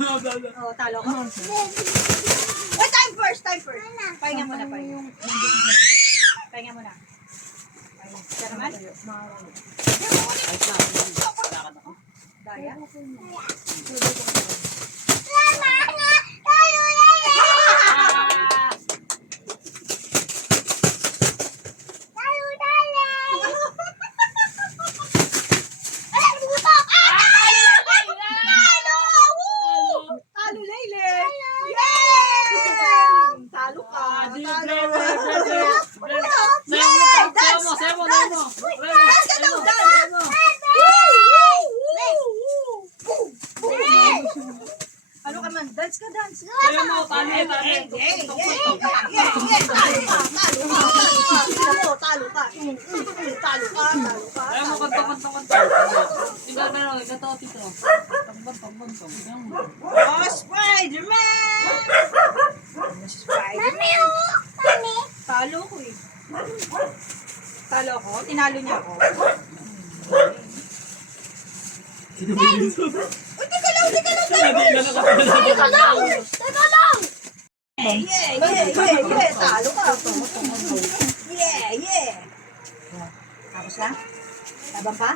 talo ko. Wait, time first, time first. Pahinga muna, pahinga. Pahinga muna. Pahinga. Naman? Daya? Talo, Lele! Yay! Talo ka! Talo! Yay! Dance! Dance! Dance ka daw! Dance! Ano ka man? Dance ka, dance! Yay! Yay! Yay! Yay! Yay! Talo ka! Talo ka! Talo ka! Tingnan mo, Talo ka! Mm, mm, mm, Talo ka! Talo ka! Talo ka! Oh, Spider-Man! Spider-Man! Talo ko eh. Talo ko? Tinalo niya ako? Uy, teka lang, teka lang, teka lang! Yeah, yeah, yeah, yeah, yeah. Talo ka. Yeah, yeah. Tapos na? Laban pa?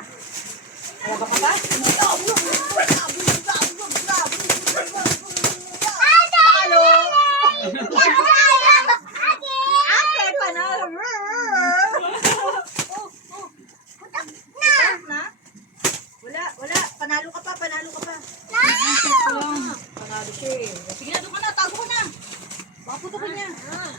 Laban ka pa? Talo! Wala, wala. Panalo ka pa, panalo ka pa. Panalo siya. Eh. Sige na, doon ka na. Tago ka na. Baka puto ka niya. Ah.